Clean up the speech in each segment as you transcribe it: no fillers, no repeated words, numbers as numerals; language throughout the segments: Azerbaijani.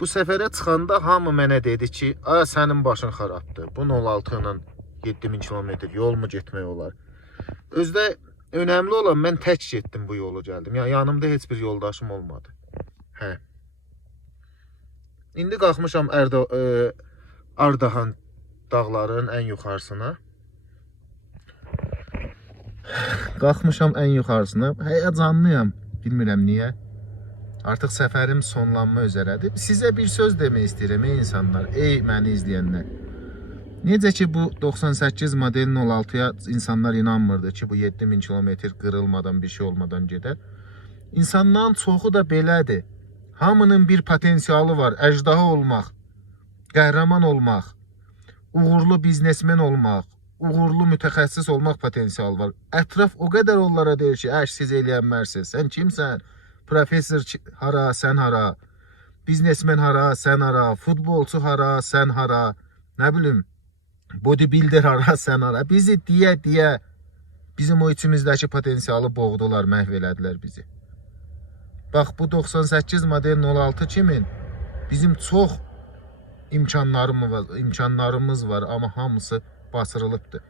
Bu səfərə çıxanda hamı mənə dedi ki, "Ay sənin başın xarabdır. Bu 06 ilə 7000 kilometr yol mu getmək olar?" Özdə önəmli olan mən tək getdim bu yolu gəldim. Yəni yanımda heç bir yoldaşım olmadı. Hə. İndi qalxmışam Ardahan dağların ən yuxarısına. Qalxmışam ən yuxarısına. Həyəcanlıyam. Bilmirəm niyə. Artıq səfərim sonlanma üzrədir. Sizə bir söz demək istəyirəm ey insanlar, ey məni izləyənlər. Necə ki bu 98 model 06-ya insanlar inanmırdı ki bu 7000 kilometr qırılmadan bir şey olmadan gedər. İnsanların çoxu da belədir. Hamının bir potensialı var. Əjdaha olmaq, qəhrəman olmaq, uğurlu biznesmen olmaq, uğurlu mütəxəssis olmaq potensialı var. Ətraf o qədər onlara deyir ki, siz eləyənmərsiniz. Sən kimsən? Profesör hara, sən hara? Biznesmen hara, sən hara? Futbolçu hara, sən hara? Nə bilim, bodybuilder hara, sən hara? Bizi deyə bizim o içimizdəki potensialı boğdular, məhv elədilər bizi. Bax, bu 98 model 06 kimin bizim çox imkanlarımız var, amma hamısı basırılıbdır.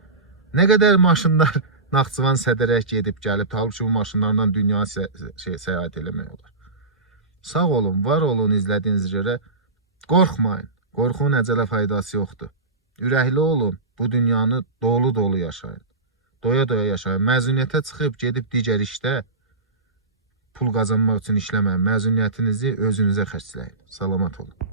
Nə qədər maşınlar Naxçıvan sədərək gedib gəlib, halbuki bu maşınlarla dünya səyahət eləmək olar. Sağ olun, var olun izlədiyiniz görə. Qorxmayın, qorxunun əcələ faydası yoxdur. Ürəkli olun, bu dünyanı dolu yaşayın. Doya yaşayın. Məzuniyyətə çıxıb gedib digər işdə pul qazanmaq üçün işləməyin. Məzuniyyətinizi özünüzə xərcləyin. Salamat olun.